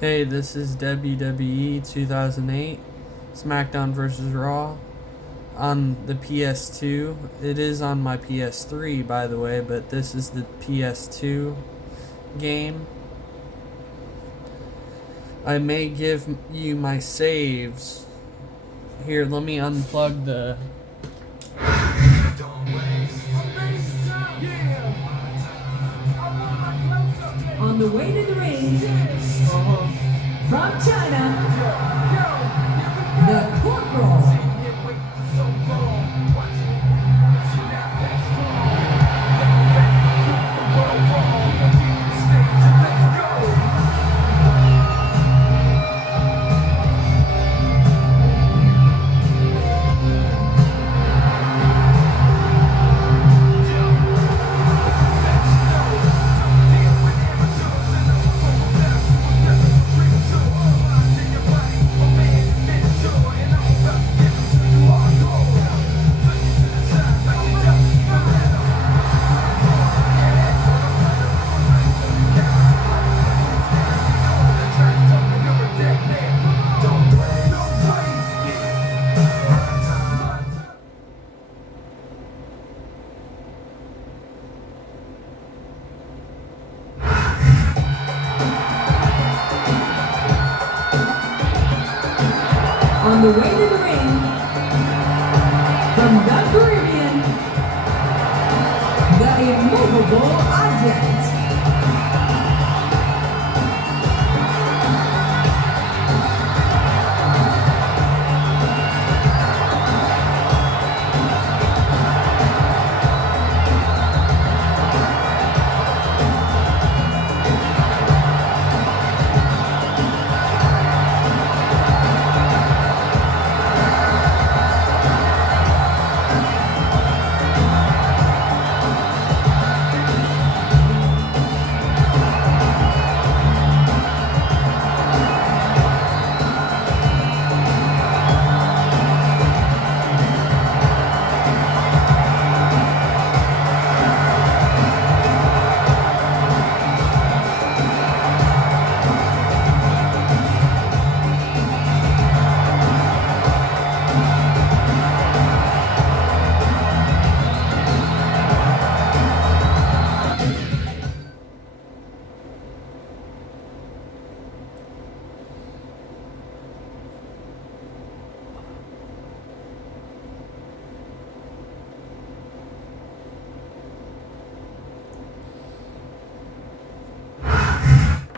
Hey, this is WWE 2008 SmackDown vs. Raw on the ps2. It is on my ps3, by the way, but this is the ps2 game. I may give you my saves. Here, let me unplug the... On the way to the ring, from China, the Corporal. On the way to the ring, from the Caribbean, the immovable object.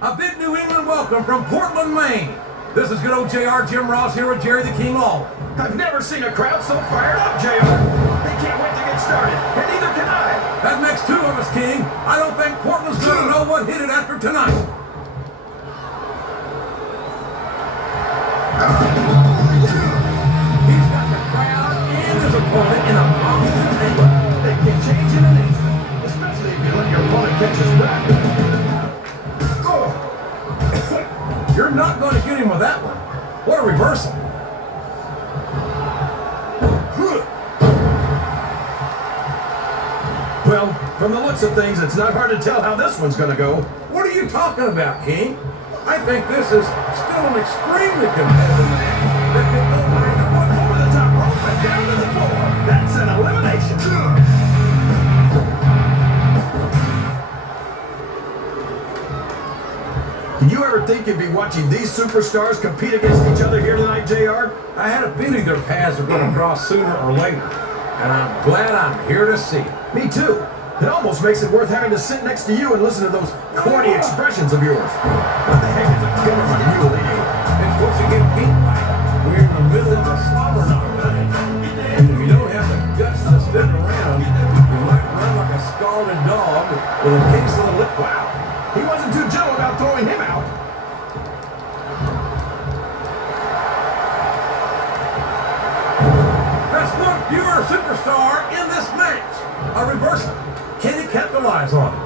A big New England welcome from Portland, Maine. This is good old JR Jim Ross here with Jerry the King Lawler. I've never seen a crowd so fired up, JR. They can't wait to get started, and neither can I. That makes two of us, King. I don't think Portland's going to know what hit it after tonight. He's got the crowd and his opponent in a boxing table. They can change in an instant, especially if you let your opponent catch his breath. You're not going to get him with that one. What a reversal. Well, from the looks of things, it's not hard to tell how this one's going to go. What are you talking about, King? I think this is still an extremely competitive match that could go either one. Over the top rope and down to the floor. That's an elimination. Did you ever think you'd be watching these superstars compete against each other here tonight, JR? I had a feeling their paths were going to cross sooner or later, and I'm glad I'm here to see it. Me too. It almost makes it worth having to sit next to you and listen to those corny expressions of yours. What the heck is it coming from you, lady? It's what you get beat like. We're in the middle of a slaughter knock, and if you don't have the guts to stick around, you might run like a scalded dog with a case of the lip. Wow. He wasn't too gentle about throwing him out. Best look viewer superstar in this match. A reversal. Can he capitalize on it?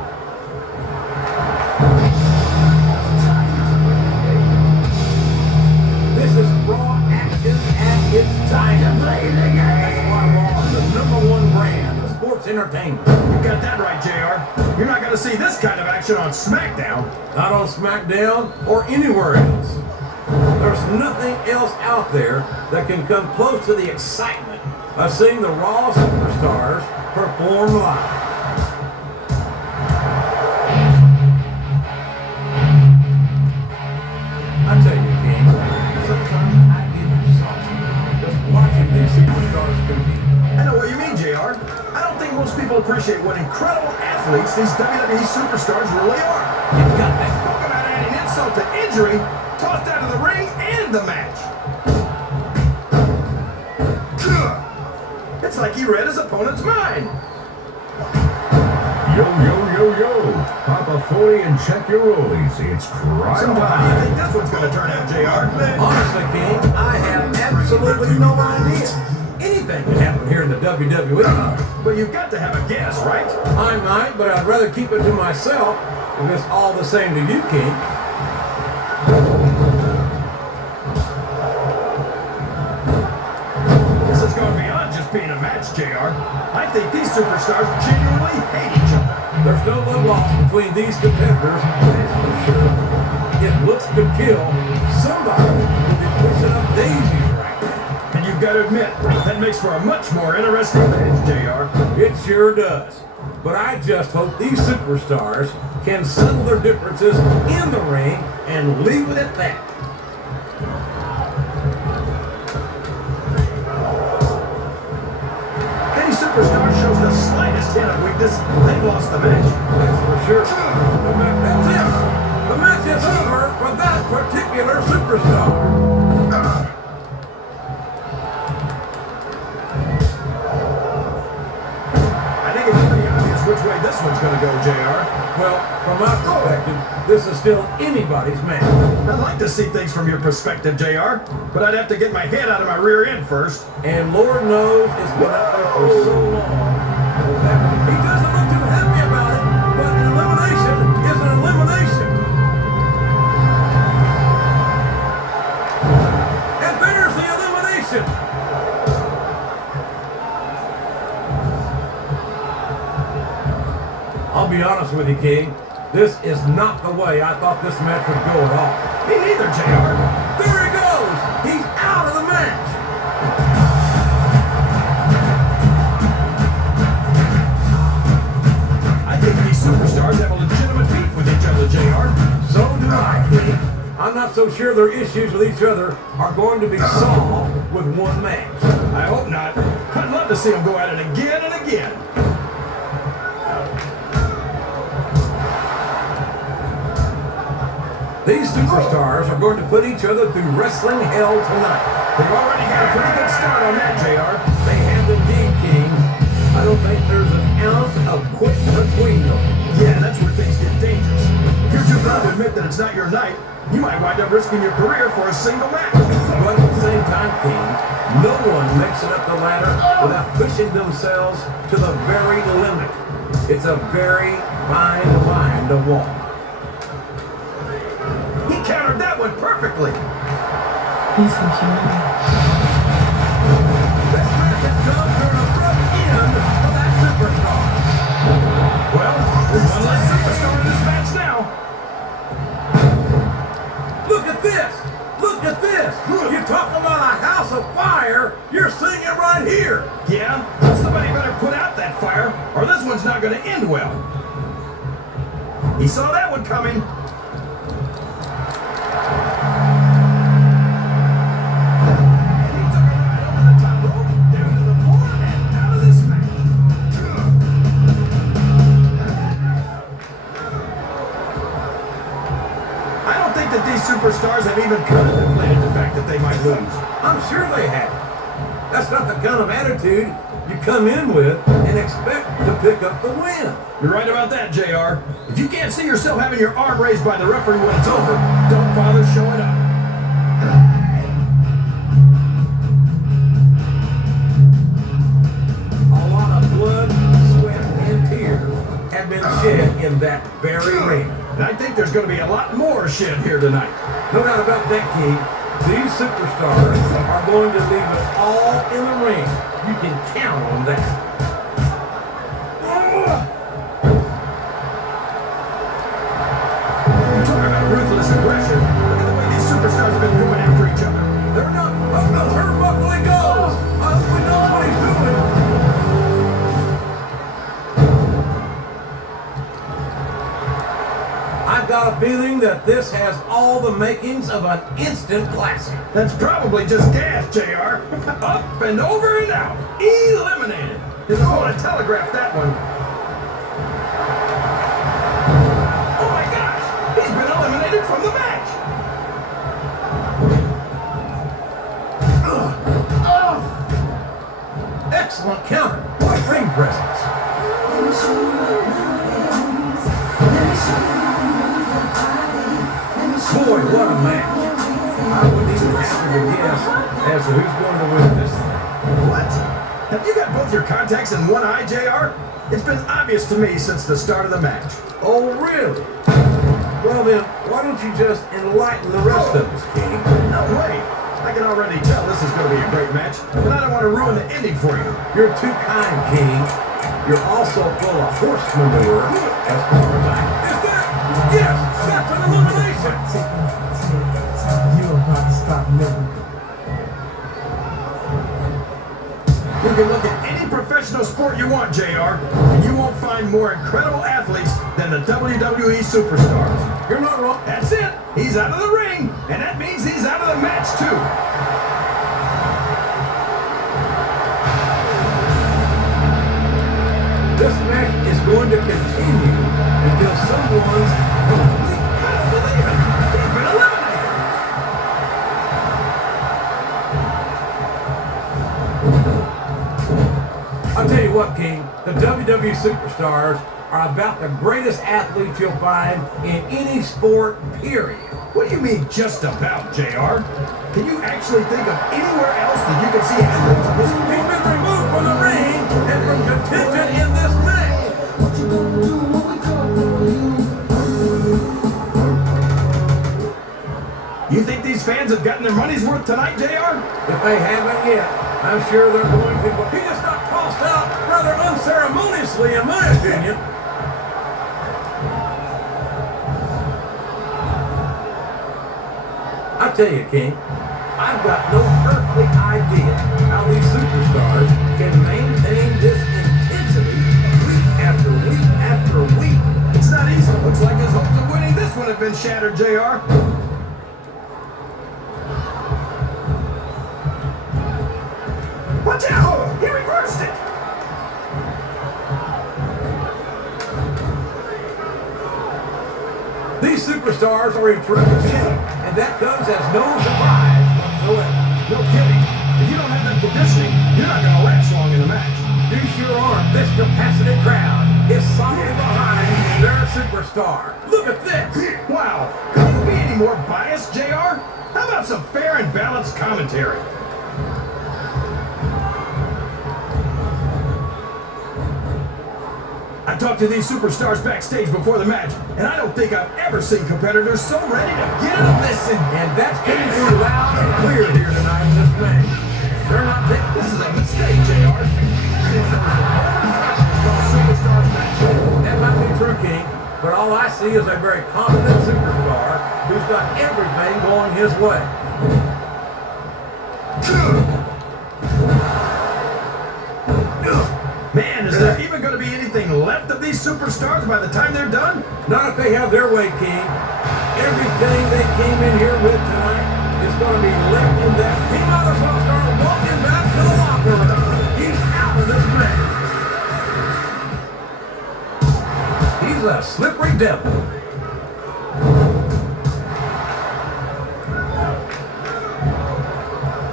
This is raw action at its time. That's why Raw is the #1 brand of sports entertainment. You got that right, JR. You're not going to see this kind of action action on SmackDown. Not on SmackDown or anywhere else. There's nothing else out there that can come close to the excitement of seeing the Raw superstars perform live. I tell you, King, sometimes I get exhausted just watching these superstars compete. I know what you mean, JR. I don't think most people appreciate what incredible athletes these WWE superstars really are. You've got that. Talk about adding insult to injury, tossed out of the ring and the match. It's like he read his opponent's mind. Yo, yo, yo, yo. Pop a 40 and check your rollies. It's crime So how do you time. think this one's going to turn out, JR? Honestly, King, I have absolutely no idea. Anything can happen here in the WWE. But you've got to have a guess, right? I might, but I'd rather keep it to myself if it's all the same to you, King. This has gone beyond just being a match, JR. I think these superstars genuinely hate each other. There's no love lost between these competitors, that's for sure. If looks could kill, somebody would be pushing up daisies right now. And you've got to admit, that makes for a much more interesting match, JR. It sure does. But I just hope these superstars can settle their differences in the ring and leave it at that. Any superstar shows the slightest hint of weakness, they've lost the match. That's for sure. That's it. The match is over for that particular superstar. I think it's pretty obvious which way this one's going to go, JR. Well, from my perspective, this is still anybody's match. I'd like to see things from your perspective, JR, but I'd have to get my head out of my rear end first. And Lord knows it's been out there for so long. He doesn't look too happy about it, but an elimination is an elimination. And there's the elimination. I'll be honest with you, King. This is not the way I thought this match would go at all. Me neither, JR. There he goes. He's out of the match. I think these superstars have a legitimate beef with each other, JR. So do I, King. I'm not so sure their issues with each other are going to be solved with one match. I hope not. I'd love to see them go at it again and again. These superstars are going to put each other through wrestling hell tonight. They've already got a pretty good start on that, JR. They have indeed, King. I don't think there's an ounce of quitting between them. Yeah, that's where things get dangerous. If you're too proud to admit that it's not your night, you might wind up risking your career for a single match. But at the same time, King, no one makes it up the ladder without pushing themselves to the very limit. It's a very fine line to walk. He countered that one perfectly. He's so human. This match has come to an abrupt end for that superstar. Well, there's one less superstar in this match now. Look at this! Look at this! You talk about a house of fire, you're seeing it right here! Yeah, somebody better put out that fire, or this one's not going to end well. He saw that one coming. And he took it right over the top rope, down to the floor, and out of this match. I don't think that these superstars have even contemplated the fact that they might lose. I'm sure they have. That's not the kind of attitude you come in with and expect to pick up the win. You're right about that, JR. If you can't see yourself having your arm raised by the referee when it's over, don't bother showing up. A lot of blood, sweat, and tears have been shed in that very ring. And I think there's going to be a lot more shed here tonight. No doubt about that, King. These superstars are going to leave it all in the ring. You can count on that. feeling that this has all the makings of an instant classic. That's probably just gas, JR. Up and over and out. Eliminated. His opponent telegraphed that one. Oh my gosh! He's been eliminated from the match. Excellent counter by ring presence. Boy, what a match. I wouldn't even have to guess as to who's going to win this thing. What? Have you got both your contacts in one eye, JR? It's been obvious to me since the start of the match. Oh, really? Well then, why don't you just enlighten the rest of us, King? No way. I can already tell this is going to be a great match, but I don't want to ruin the ending for you. You're too kind, King. You're also full of horse manure, as far as I... Is there? Yes, that's an elimination! You about to stop living. You can look at any professional sport you want, JR, and you won't find more incredible athletes than the WWE superstars. You're not wrong. That's it. He's out of the ring, and that means he's out of the match, too. This match is going to continue until someone's complete. I don't believe it. He's been eliminated. I'll tell you what, King, the WWE superstars are about the greatest athletes you'll find in any sport, period. What do you mean, just about, JR? Can you actually think of anywhere else that you can see athletes of this? He's been removed from the ring and from contention in this match. What you gonna do when we come for you? You think these fans have gotten their money's worth tonight, JR? If they haven't yet, I'm sure they're going to. But he just got tossed out rather unceremoniously, in my opinion. I tell you, King, I've got no earthly idea how these superstars can maintain this intensity week after week after week. It's not easy. Looks like his hopes of winning this one have been shattered, JR. Watch out! He reversed it! These superstars are in terrific shape, and that comes as no surprise whatsoever. No kidding. If you don't have that conditioning, you're not going to last long in the match. You sure aren't. This capacity crowd is solidly behind their superstar. Look at this. Wow. Could you be any more biased, JR? How about some fair and balanced commentary? I talked to these superstars backstage before the match, and I don't think I've ever seen competitors so ready to get in a listen. And that's coming through loud and clear here tonight in this match. They're not taking This is a mistake, JR. That might be true, King, but all I see is a very confident superstar who's got everything going his way. Man, is there even going to be anything left of these superstars by the time they're done? Not if they have their way, King. Everything they came in here with tonight is going to be left in that. He might as well start walking back to the locker room. He's out of this match. He's a slippery devil.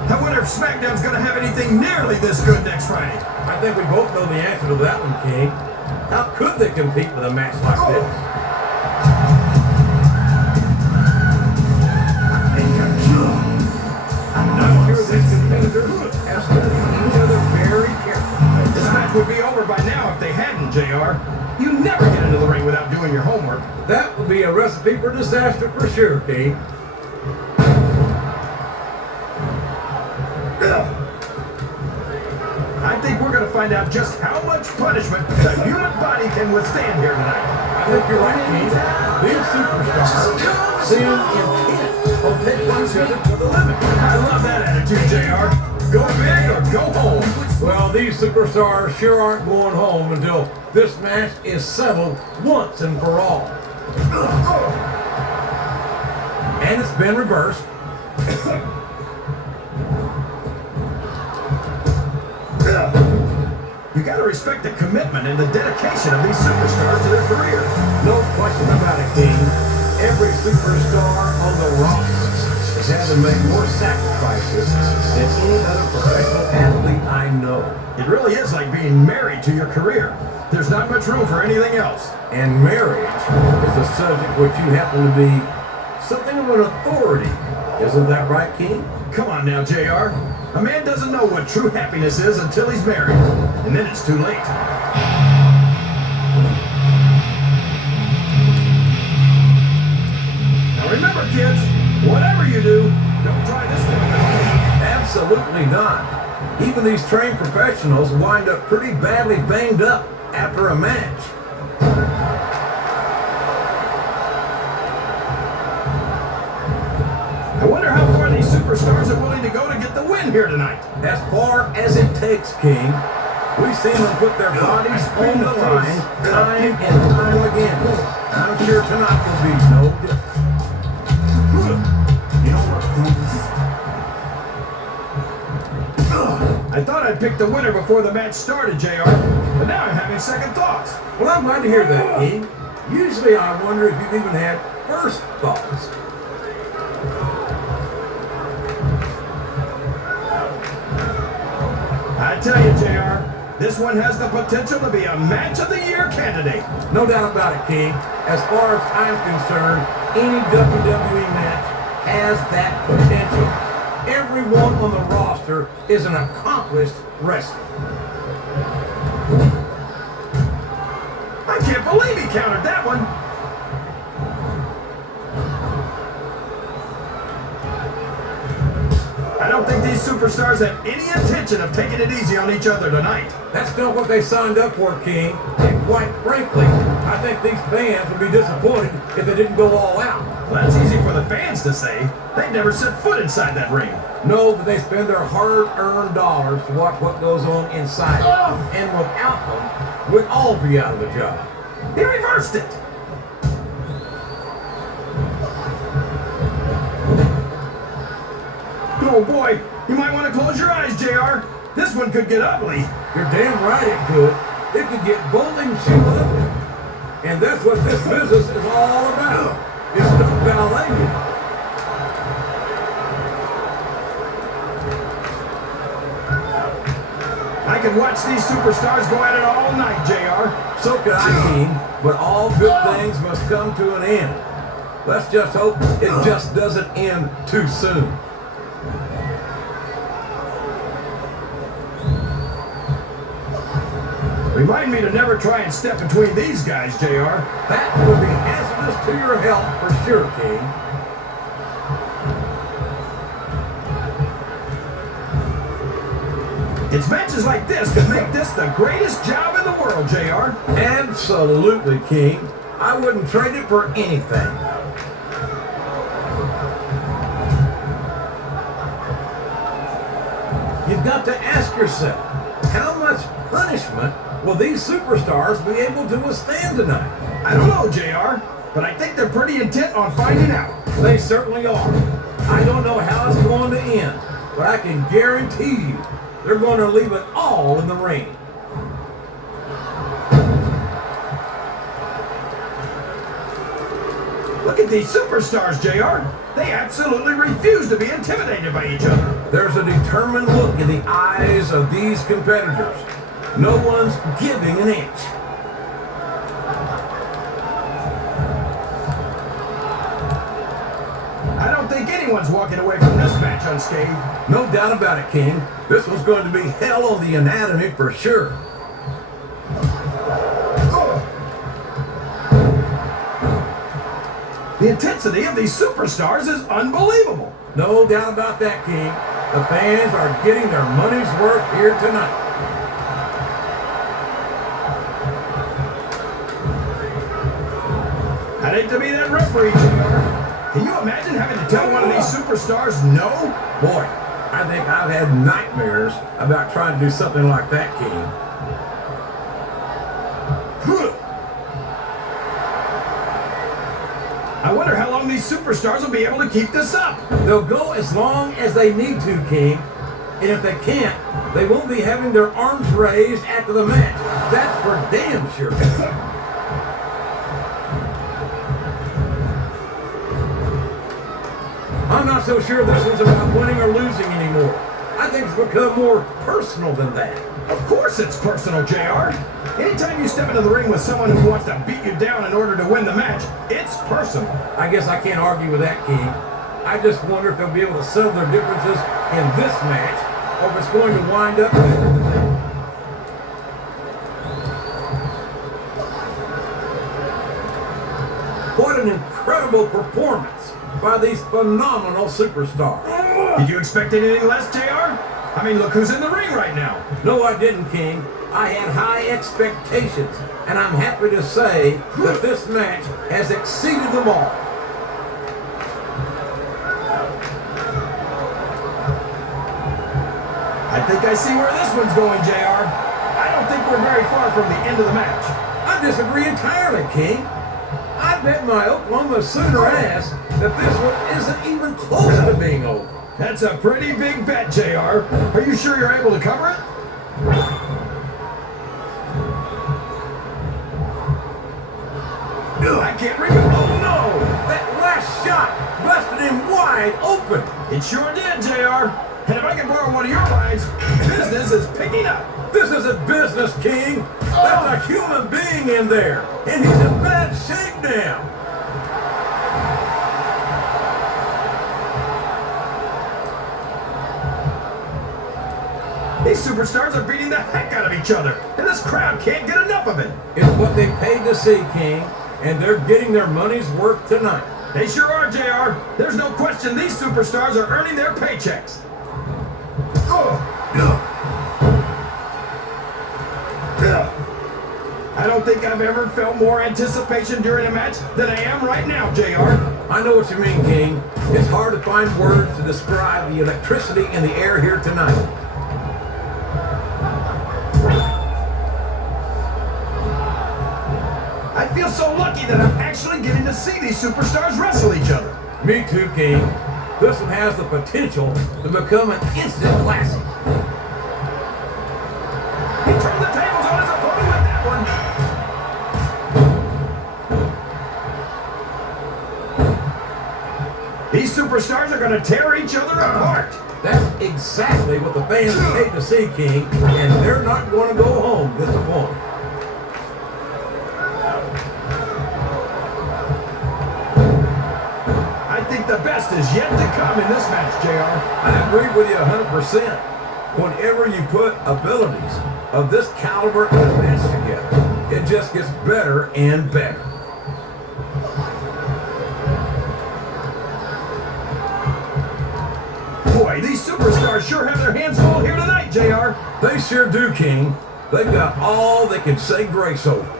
I wonder if SmackDown's going to have anything nearly this good next Friday. I think we both know the answer to that one, King. How could they compete with a match like this? I'm not sure these competitors have studied each other very carefully. This match would be over by now if they hadn't, JR. You never get into the ring without doing your homework. That would be a recipe for disaster for sure, King. I think we're going to find out just how much punishment the human body can withstand here tonight. I think you're right, King. These superstars seem intent on taking each other to the limit. I love that attitude, JR. Go big or go home. Well, these superstars sure aren't going home until this match is settled once and for all. And it's been reversed. You gotta respect the commitment and the dedication of these superstars to their career. No question about it, King. Every superstar on the roster has had to make more sacrifices than any other professional athlete I know. It really is like being married to your career. There's not much room for anything else. And marriage is a subject which you happen to be something of an authority. Isn't that right, King? Come on now, JR. A man doesn't know what true happiness is until he's married. And then it's too late. Now remember, kids, whatever you do, don't try this one at home. Absolutely not. Even these trained professionals wind up pretty badly banged up after a match. I wonder how far these superstars are willing to go to get the win here tonight. As far as it takes, King. We've seen them put their bodies on the line time and time again. I'm sure tonight will be no different. You know what, please? I thought I'd pick the winner before the match started, JR, but now I'm having second thoughts. Well, I'm glad to hear that, King. Usually I wonder if you've even had first thoughts. I tell you, JR, this one has the potential to be a match of the year candidate. No doubt about it, King. As far as I'm concerned, any WWE match has that potential. Everyone on the roster is an accomplished wrestler. I can't believe he countered that one. I don't think these superstars have any intention of taking it easy on each other tonight. That's not what they signed up for, King. And quite frankly, I think these fans would be disappointed if they didn't go all out. Well, that's easy for the fans to say. They've never set foot inside that ring. No, but they spend their hard-earned dollars to watch what goes on inside. And without them, we'd all be out of the job. He reversed it. Oh boy, you might want to close your eyes, JR. This one could get ugly. You're damn right it could. It could get bowling shoe ugly. And that's what this business is all about. It's no ballet. I could watch these superstars go at it all night, JR. So could I, King, but all good things must come to an end. Let's just hope it just doesn't end too soon. Remind me to never try and step between these guys, JR. That would be hazardous to your health for sure, King. It's matches like this that make this the greatest job in the world, JR. Absolutely, King. I wouldn't trade it for anything. You've got to ask yourself, how much punishment will these superstars be able to withstand tonight? I don't know, JR, but I think they're pretty intent on finding out. They certainly are. I don't know how it's going to end, but I can guarantee you they're going to leave it all in the ring. Look at these superstars, JR. They absolutely refuse to be intimidated by each other. There's a determined look in the eyes of these competitors. No one's giving an inch. I don't think anyone's walking away from this match unscathed. No doubt about it, King. This was going to be hell on the anatomy for sure. The intensity of these superstars is unbelievable. No doubt about that, King. The fans are getting their money's worth here tonight. I'd hate to be that referee, JR. Can you imagine having to tell one of these superstars no? Boy, I think I've had nightmares about trying to do something like that, King. I wonder how long these superstars will be able to keep this up. They'll go as long as they need to, King. And if they can't, they won't be having their arms raised after the match. That's for damn sure. I'm not so sure this one's about winning or losing anymore. I think it's become more personal than that. Of course it's personal, JR. Anytime you step into the ring with someone who wants to beat you down in order to win the match, it's personal. I guess I can't argue with that, King. I just wonder if they'll be able to settle their differences in this match, or if it's going to wind up better than that. What an incredible performance by these phenomenal superstars. Did you expect anything less, JR? I mean, look who's in the ring right now. No, I didn't, King. I had high expectations, and I'm happy to say that this match has exceeded them all. I think I see where this one's going, JR. I don't think we're very far from the end of the match. I disagree entirely, King. I bet my Oklahoma Sooner ass that this one isn't even close to being over. That's a pretty big bet, JR. Are you sure you're able to cover it? I can't read it. Oh no! That last shot busted him wide open. It sure did, JR. And if I can borrow one of your lines, business is picking up. This isn't business, King. That's a human being in there, and he's in bad shape now. These superstars are beating the heck out of each other, and this crowd can't get enough of it. It's what they paid to see, King, and they're getting their money's worth tonight. They sure are, JR. There's no question these superstars are earning their paychecks. I don't think I've ever felt more anticipation during a match than I am right now, JR. I know what you mean, King. It's hard to find words to describe the electricity in the air here tonight. I feel so lucky that I'm actually getting to see these superstars wrestle each other. Me too, King. This one has the potential to become an instant classic. He turned the tables on his opponent with that one. These superstars are going to tear each other apart. That's exactly what the fans paid to see, King, and they're not going to go home disappointed. I think the best is yet to come in this match, JR. I agree with you 100%. Whenever you put abilities of this caliber in a match together, it just gets better and better. Boy, these superstars sure have their hands full here tonight, JR. They sure do, King. They've got all they can say grace over.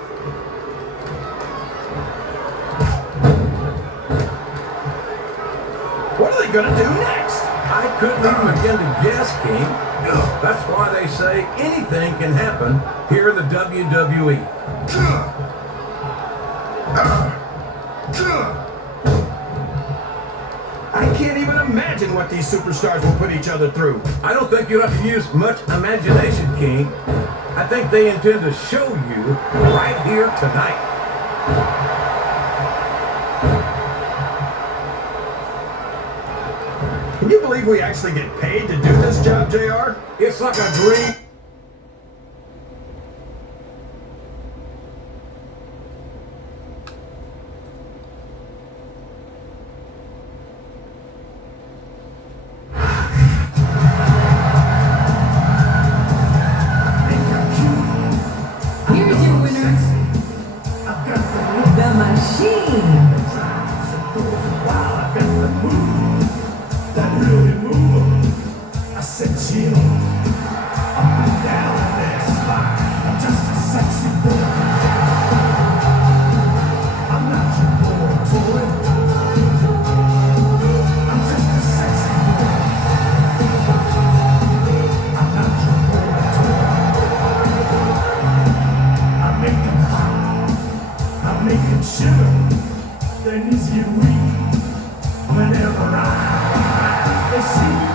What are they going to do next? I couldn't even begin to guess, King. That's why they say anything can happen here in the WWE. I can't even imagine what these superstars will put each other through. I don't think you'll have to use much imagination, King. I think they intend to show you right here tonight. Can you believe we actually get paid to do this job, JR? It's like a dream. Here's your winner, the Machine. Then is you see